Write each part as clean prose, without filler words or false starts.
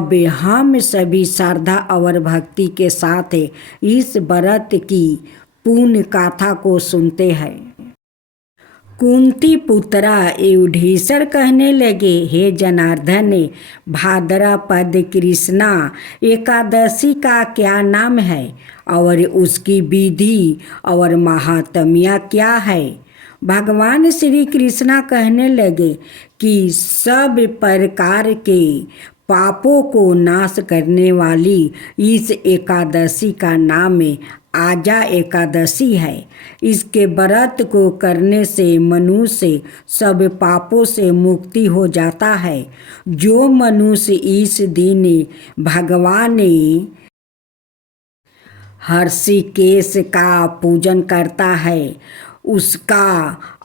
अब हम सभी श्रद्धा और भक्ति के साथ इस व्रत की पूर्ण गाथा को सुनते हैं। कुंती पुत्रा युधिष्ठिर कहने लगे, हे जनार्दन, भाद्रपद कृष्णा एकादशी का क्या नाम है और उसकी विधि और महात्म्य क्या है। भगवान श्री कृष्णा कहने लगे कि सब प्रकार के पापों को नाश करने वाली इस एकादशी का नाम आजा एकादशी है। इसके व्रत को करने से मनुष्य सब पापों से मुक्ति हो जाता है। जो मनुष्य इस दिन भगवान हर्षिकेश का पूजन करता है उसका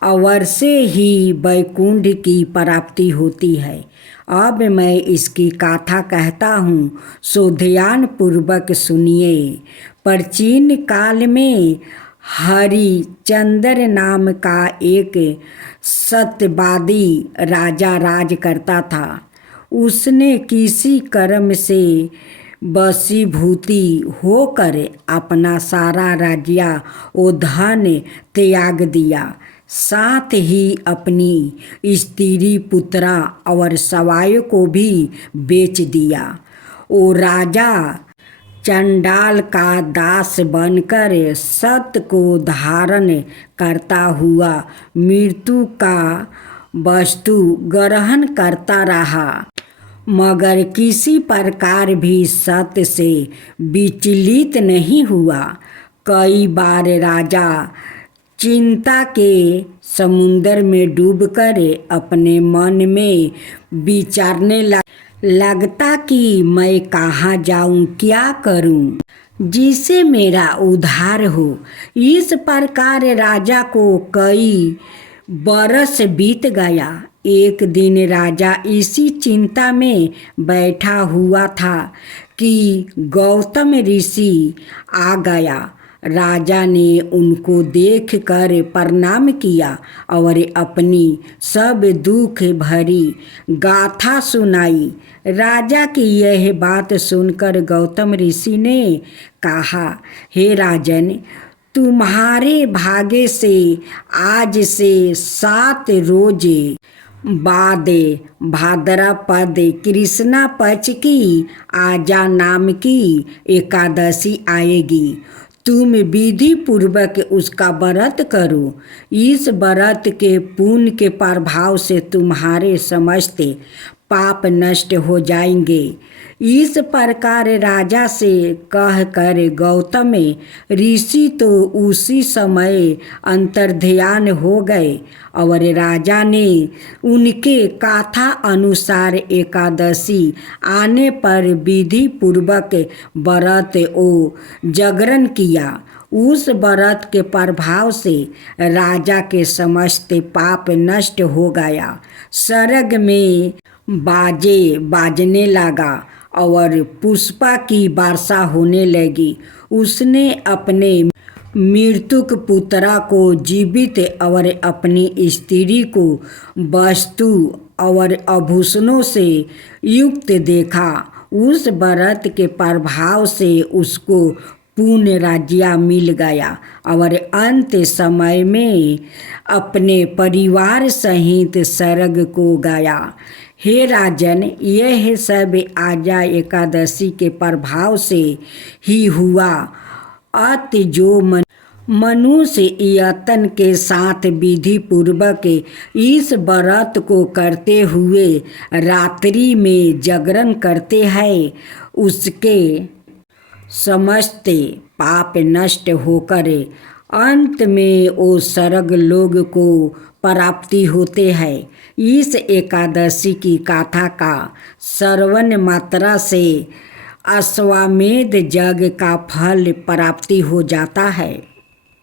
अवश्य ही वैकुंठ की प्राप्ति होती है। अब मैं इसकी गाथा कहता हूँ, सो ध्यान पूर्वक सुनिए। प्राचीन काल में हरिश्चंद्र नाम का एक सत्यवादी राजा राज करता था। उसने किसी कर्म से वशीभूति होकर अपना सारा राज्य और धन त्याग दिया, साथ ही अपनी स्त्री पुत्रा और सवाय को भी बेच दिया। वो राजा चंडाल का दास बनकर सत्य को धारण करता हुआ मृत्यु का वस्तु ग्रहण करता रहा, मगर किसी प्रकार भी सत्य से विचलित नहीं हुआ। कई बार राजा चिंता के समुद्र में डूबकर अपने मन में विचारने लगता कि मैं कहाँ जाऊँ, क्या करूँ जिससे मेरा उद्धार हो। इस प्रकार राजा को कई बरस बीत गया। एक दिन राजा इसी चिंता में बैठा हुआ था कि गौतम ऋषि आ गया। राजा ने उनको देखकर प्रणाम किया और अपनी सब दुख भरी गाथा सुनाई। राजा की यह बात सुनकर गौतम ऋषि ने कहा, हे राजन, तुम्हारे भाग्य से आज से 7 रोज बाद भाद्रपद कृष्णा पक्ष की आजा नाम की एकादशी आएगी। तुम विधि पूर्वक उसका व्रत करो। इस व्रत के पुण्य के प्रभाव से तुम्हारे समस्त पाप नष्ट हो जाएंगे। इस प्रकार राजा से कहकर गौतम ऋषि तो उसी समय अंतर्ध्यान हो गए और राजा ने उनके कथा अनुसार एकादशी आने पर विधि पूर्वक व्रत और जागरण किया। उस व्रत के प्रभाव से राजा के समस्त पाप नष्ट हो गया। स्वर्ग में बाजे बाजने लगा और पुष्पा की वर्षा होने लगी। उसने अपने मृतक पुत्रा को जीवित और अपनी स्त्री को वस्तु और आभूषणों से युक्त देखा। उस व्रत के प्रभाव से उसको पूर्ण राज्य मिल गया और अंत समय में अपने परिवार सहित स्वर्ग को गया। हे राजन, यह सब आजा एकादशी के प्रभाव से ही हुआ। अत जो मनुष्य यत्न के साथ विधि पूर्वक इस व्रत को करते हुए रात्रि में जागरण करते हैं, उसके समस्त पाप नष्ट होकर अंत में वो स्वर्ग लोक को प्राप्ति होते हैं। इस एकादशी की गाथा का श्रवण मात्रा से अश्वमेध यज्ञ का फल प्राप्ति हो जाता है।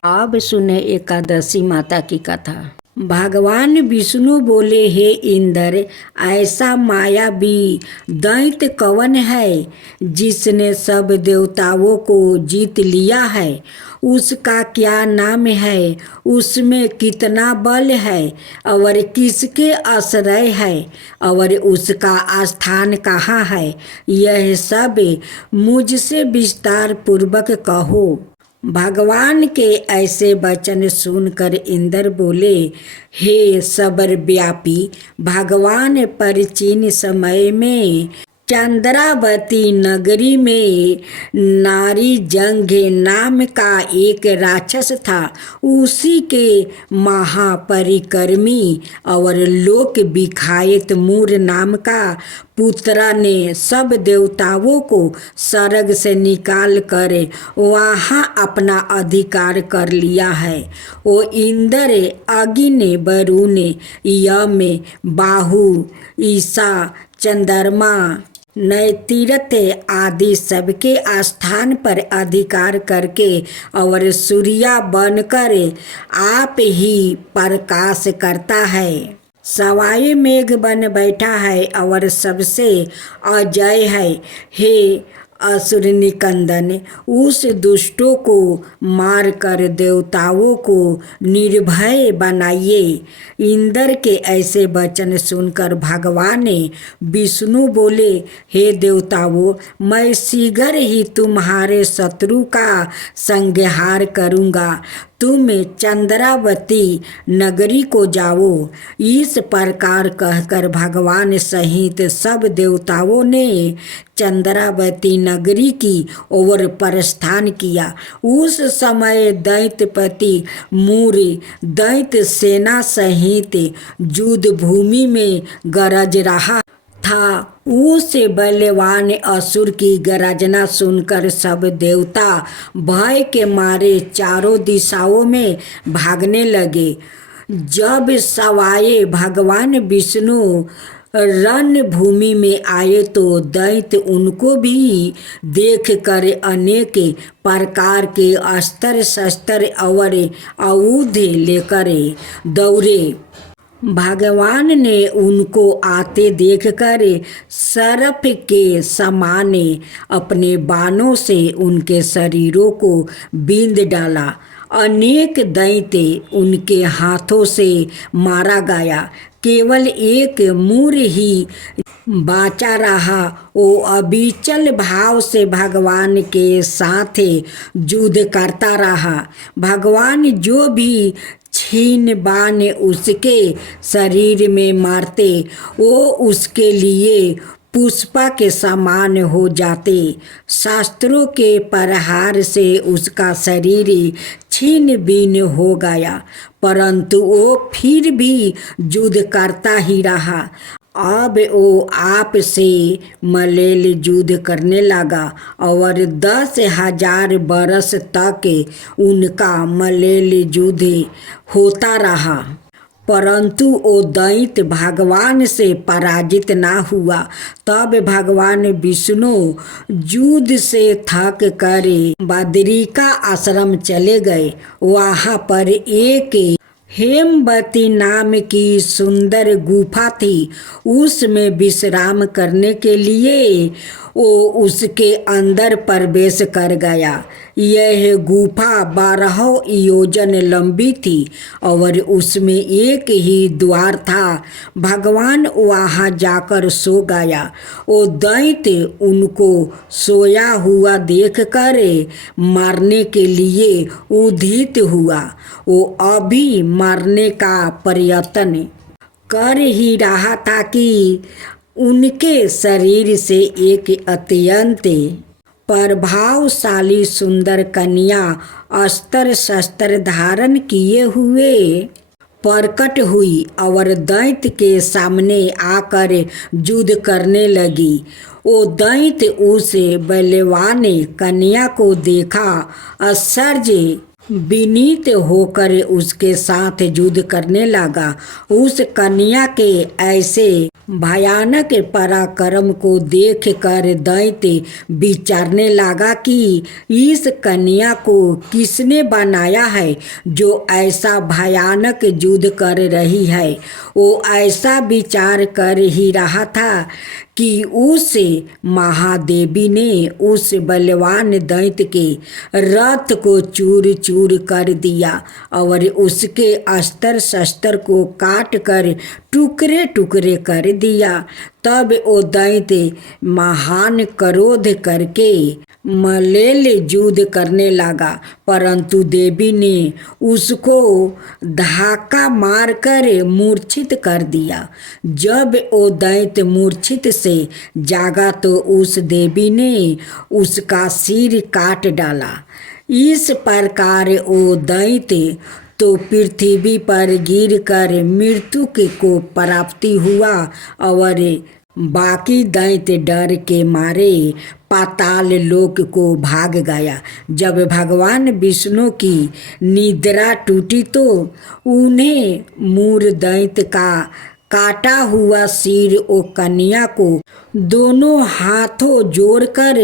अब सुने एकादशी माता की कथा। भगवान विष्णु बोले, हे इंद्र, ऐसा मायावी दैत्य कौन है जिसने सब देवताओं को जीत लिया है? उसका क्या नाम है? उसमें कितना बल है और किसके आश्रय है और उसका स्थान कहाँ है? यह सब मुझसे विस्तार पूर्वक कहो। भगवान के ऐसे वचन सुनकर इंद्र बोले, हे सबर व्यापी, भगवान प्राचीन समय में चंद्रावती नगरी में नारी जंघ नाम का एक राक्षस था। उसी के महापरिक्रमी और लोक विख्यात मूर नाम का पुत्रा ने सब देवताओं को स्वर्ग से निकाल कर वहाँ अपना अधिकार कर लिया है। वो इंद्र, अग्नि, वरुण, यम, बाहु, ईशा, चंद्रमा, नैतिरथ आदि सबके स्थान पर अधिकार करके और सूर्या बनकर आप ही प्रकाश करता है। सवाई मेघ बन बैठा है और सबसे अजय है। हे असुर निकंदन, उस दुष्टों को मारकर देवताओं को निर्भय बनाइए। इंद्र के ऐसे वचन सुनकर भगवान विष्णु बोले, हे देवताओं, मैं शीघ्र ही तुम्हारे शत्रु का संहार करूँगा। तुम चंद्रावती नगरी को जाओ। इस प्रकार कहकर भगवान सहित सब देवताओं ने चंद्रावती नगरी की ओर प्रस्थान किया। उस समय दैत्यपति मूर दैत्य सेना सहित युद्ध भूमि में गरज रहा था। उस बलवान असुर की गर्जना सुनकर सब देवता भय के मारे चारों दिशाओं में भागने लगे। जब सवाए भगवान विष्णु रणभूमि में आए तो दैत्य उनको भी देखकर अनेक प्रकार के अस्त्र शस्त्र और आयुध लेकर दौड़े। भगवान ने उनको आते देखकर सर्प के समान अपने बाणों से उनके शरीरों को बींध डाला। अनेक दैत्य उनके हाथों से मारा गया। केवल एक मूर ही बाचा रहा। वो अविचल भाव से भगवान के साथ युद्ध करता रहा। भगवान जो भी छीन बाण उसके शरीर में मारते, वो उसके लिए पुष्पा के समान हो जाते। शास्त्रों के प्रहार से उसका शरीर छीन बीन हो गया, परंतु वो फिर भी युद्ध करता ही रहा। अब वो आप से मलेल युद्ध करने लगा और 10,000 बरस तक उनका मलेल युद्ध होता रहा, परंतु वो दैत्य भगवान से पराजित ना हुआ। तब भगवान विष्णु युद्ध से थक कर बदरिका आश्रम चले गए। वहाँ पर एक हेमवती नाम की सुंदर गुफा थी। उसमें विश्राम करने के लिए वो उसके अंदर प्रवेश कर गया। यह गुफा 12 योजन लंबी थी और उसमें एक ही द्वार था। भगवान वहाँ जाकर सो गया। वो दैत्य उनको सोया हुआ देखकर मारने के लिए उद्यत हुआ। वो अभी मारने का प्रयत्न कर ही रहा था कि उनके शरीर से एक अत्यंत प्रभावशाली सुंदर कन्या अस्त्र शस्त्र धारण किए हुए प्रकट हुई और दैत्य के सामने आकर युद्ध करने लगी। वो दैत्य उस बलवान कन्या को देखा आश्चर्य विनीत होकर उसके साथ युद्ध करने लगा। उस कन्या के ऐसे भयानक पराक्रम को देखकर दैत्य विचारने लगा कि इस कन्या को किसने बनाया है जो ऐसा भयानक युद्ध कर रही है। वो ऐसा विचार कर ही रहा था कि उस महादेवी ने उस बलवान दैत्य के रथ को चूर चूर कर दिया और उसके अस्त्र शस्त्र को काट कर टुकड़े टुकड़े कर दिया। तब वो दैत्य महान क्रोध करके मल्लेल युद्ध करने लगा, परंतु देवी ने उसको धक्का मारकर मूर्छित कर दिया। जब वो दैत्य मूर्छित से जागा तो उस देवी ने उसका सिर काट डाला। इस प्रकार वो दैत्य तो पृथ्वी पर गिरकर मृत्यु को प्राप्ति हुआ और बाकी दैत्य डर के मारे पाताल लोक को भाग गया। जब भगवान विष्णु की निद्रा टूटी तो उन्हें मूर दैत्य का काटा हुआ सिर ओ कन्या को दोनों हाथों जोड़कर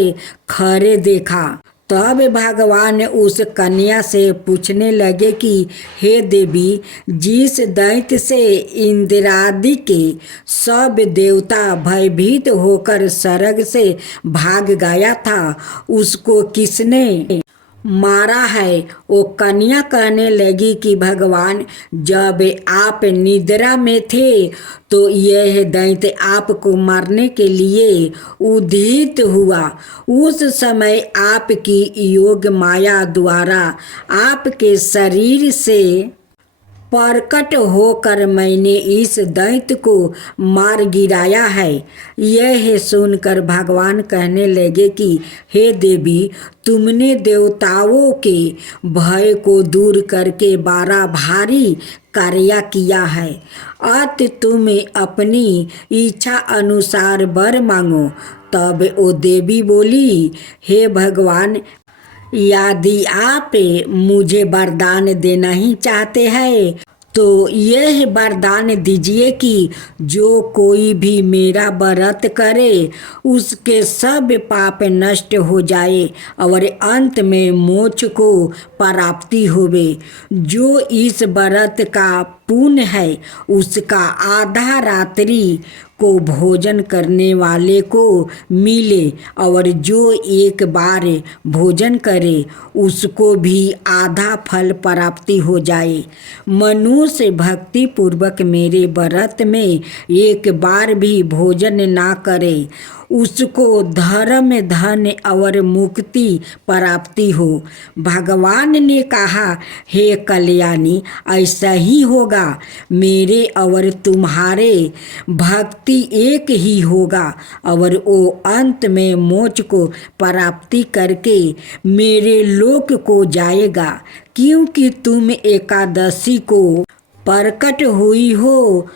खड़े देखा। तब भगवान उस कन्या से पूछने लगे कि हे देवी, जिस दैत्य से इंद्रादि के सब देवता भयभीत होकर स्वर्ग से भाग गया था उसको किसने मारा है? वो कन्या कहने लगी कि भगवान, जब आप निद्रा में थे तो यह दैत्य आपको मारने के लिए उदित हुआ। उस समय आपकी योग माया द्वारा आपके शरीर से प्रकट होकर मैंने इस दैत्य को मार गिराया है। यह सुनकर भगवान कहने लगे कि हे देवी, तुमने देवताओं के भय को दूर करके बड़ा भारी कार्य किया है। अत तुम अपनी इच्छा अनुसार वर मांगो। तब वो देवी बोली, हे भगवान, यदि आप मुझे वरदान देना ही चाहते हैं तो यह वरदान दीजिए कि जो कोई भी मेरा व्रत करे उसके सब पाप नष्ट हो जाए और अंत में मोक्ष को प्राप्ति होवे। जो इस व्रत का पुण्य है उसका आधा रात्रि को भोजन करने वाले को मिले और जो एक बार भोजन करे उसको भी आधा फल प्राप्ति हो जाए। मनुष्य भक्ति पूर्वक मेरे व्रत में एक बार भी भोजन ना करे उसको धर्म धन और मुक्ति प्राप्ति हो। भगवान ने कहा, हे कल्याणी, ऐसा ही होगा। मेरे और तुम्हारे भक्ति एक ही होगा और वो अंत में मोक्ष को प्राप्ति करके मेरे लोक को जाएगा, क्योंकि तुम एकादशी को प्रकट हुई हो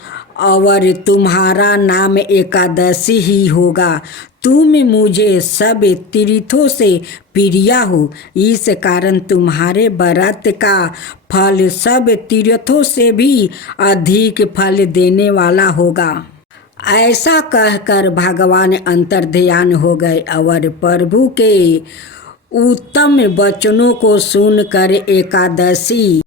और तुम्हारा नाम एकादशी ही होगा। तुम मुझे सब तीर्थों से प्रिय हो, इस कारण तुम्हारे व्रत का फल सब तीर्थों से भी अधिक फल देने वाला होगा। ऐसा कहकर भगवान अंतर्ध्यान हो गए और प्रभु के उत्तम वचनों को सुनकर एकादशी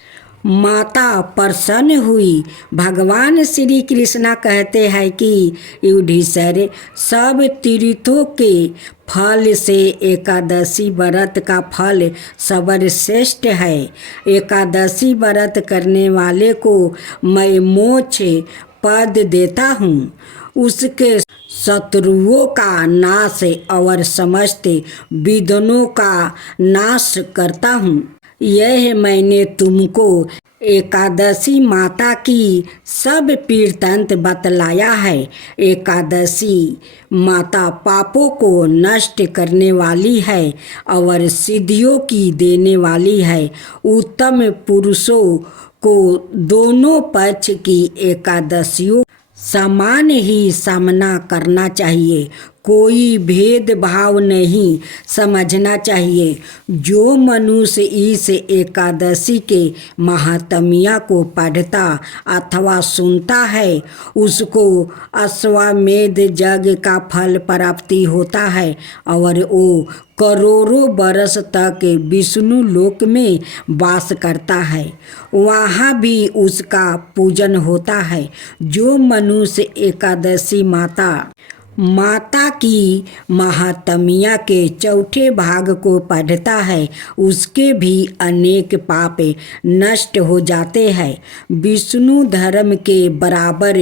माता प्रसन्न हुई। भगवान श्री कृष्णा कहते हैं कि युधिष्ठिर, सब तीर्थों के फल से एकादशी व्रत का फल सर्वश्रेष्ठ है। एकादशी व्रत करने वाले को मैं मोक्ष पद देता हूँ, उसके शत्रुओं का नाश और समस्त विघ्नों का नाश करता हूँ। यह मैंने तुमको एकादशी माता की सब वृत्तांत बतलाया है। एकादशी माता पापों को नष्ट करने वाली है और सिद्धियों की देने वाली है। उत्तम पुरुषों को दोनों पक्ष की एकादशियों समान ही सामना करना चाहिए। कोई भेदभाव नहीं समझना चाहिए। जो मनुष्य इस एकादशी के महात्म्य को पढ़ता अथवा सुनता है उसको अश्वमेध यज्ञ का फल प्राप्ति होता है और वो करोड़ों बरस तक विष्णु लोक में वास करता है, वहाँ भी उसका पूजन होता है। जो मनुष्य एकादशी माता की महात्म्य के चौथे भाग को पढ़ता है उसके भी अनेक पाप नष्ट हो जाते हैं। विष्णु धर्म के बराबर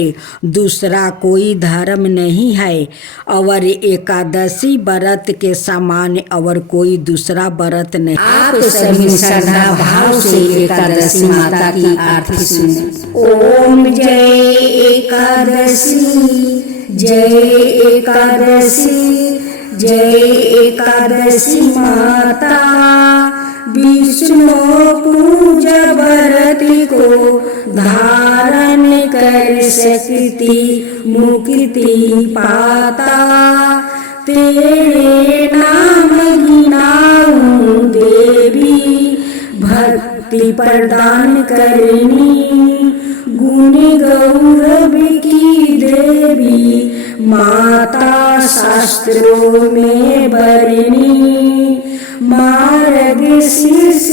दूसरा कोई धर्म नहीं है और एकादशी व्रत के समान और कोई दूसरा व्रत नहीं। आप सभी श्रद्धा भाव से एकादशी माता की आरती सुनें। ओम जय एकादशी, जय एकादशी, जय एकादशी माता। विष्णु पूजा व्रत को धारण कर शक्ति मुक्ति पाता। तेरे नाम गिनाऊं देवी, भक्ति प्रदान करनी। गुण गौरव की देवी माता शास्त्रों में बरनी। मार्ग शीर्ष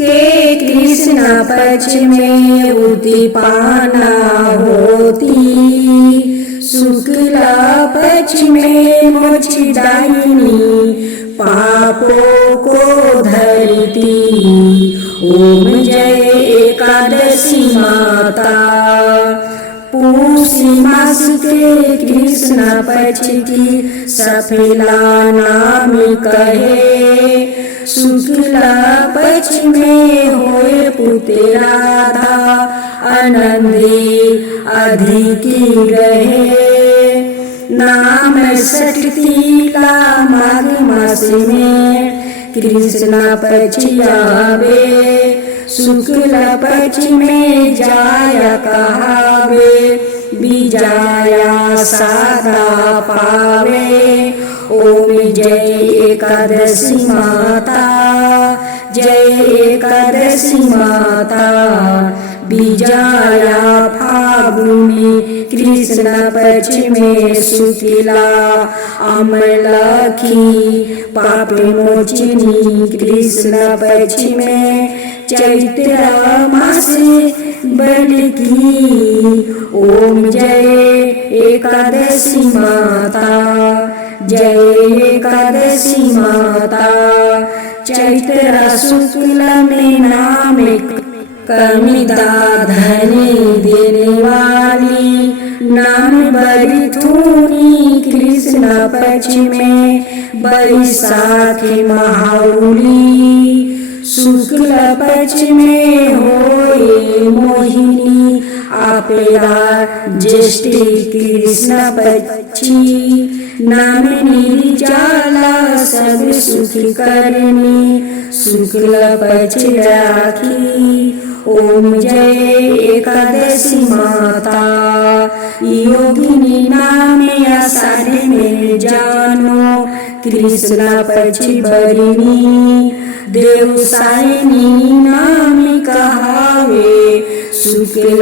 के कृष्ण पक्ष में उदीपाना होती। शुक्ला पक्ष में मोक्षदायिनी पापों को धरती। ओम जय एकादशी माता। पूषी मास के कृष्ण पक्ष की सफेला नाम कहे। शुक्ला पक्ष में होए पुत्र राधा आनंदी अधिकी रहे। नाम सटतीला माघ मास में कृष्ण पक्ष आवे। शुक्ल पक्ष में जाया कहावे। विजाया सादा पावे। ओम जय एकादशी माता, जय एकादशी माता। विजाया फागुनी कृष्ण पक्ष में शुक्ला अमलखी पाप मोचिनी कृष्ण पक्ष में चैत्र मास बलकी। ओम जय एकादशी माता, जय एकादशी माता। चैत्र शुक्ल में नाम कमिदा धनी देने वाली। नाम बड़ी थूनी कृष्ण पक्ष में बैसाखी महाउली। शुक्ल पक्ष में होए मोहिनी आपेरा ज्येष्ठी कृष्ण पक्षी। नाम निर्जला सब सुखी करनी शुक्ल पक्ष राखी। ओम जय एकादशी माता। योगिनी नाम आषाढ़ में जानो कृष्ण पक्ष बरनी। देवसायनी नाम कहावे शुक्ल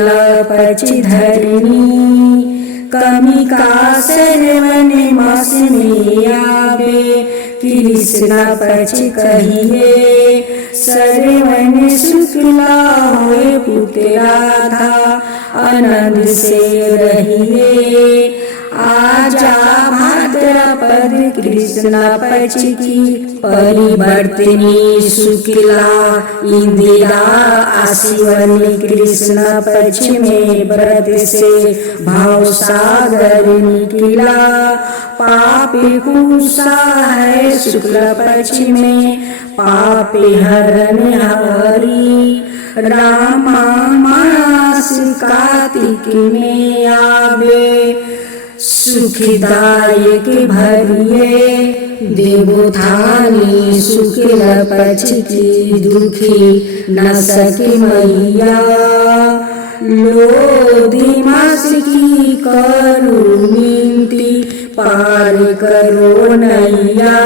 पक्ष धरनी। कमी का श्रवण मास में आवे कृष्ण पक्ष कहिए। श्रवण शुक्ला होए पुत्र राधा आनंद से रहिए। आजा भाद्रपद कृष्ण पक्ष की परिवर्तनी शुक्ला इंदिरा आशिवनी कृष्ण पक्ष में व्रत से भाव सागर निकला। पापी कुसा है शुक्ल पक्ष में पापी हरण हरी। रामा मास कार्तिक में आवे सुखदायक भरिए। देवोत्थानी शुक्ल पक्ष की दुखी न सके मैया। लोधी मास की करुणीति पार करो नैया।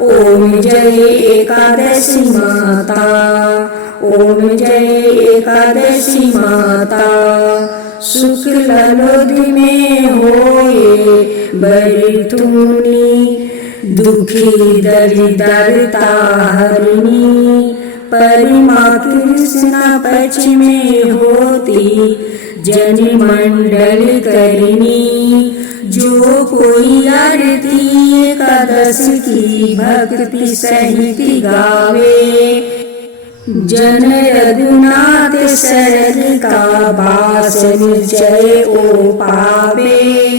ओम जय एकादशी माता, ओम जय एकादशी माता। शुक्ल लोध में होए बड़ी तूनी, दुखी दरिद्रता हरिणी। परिमा कृष्ण पक्ष में होती जन मंडल करनी। जो कोई आरती एकादशी की भक्ति सहित गावे, जन रघुनाथ शरण का वास निश्चय ओ पावे।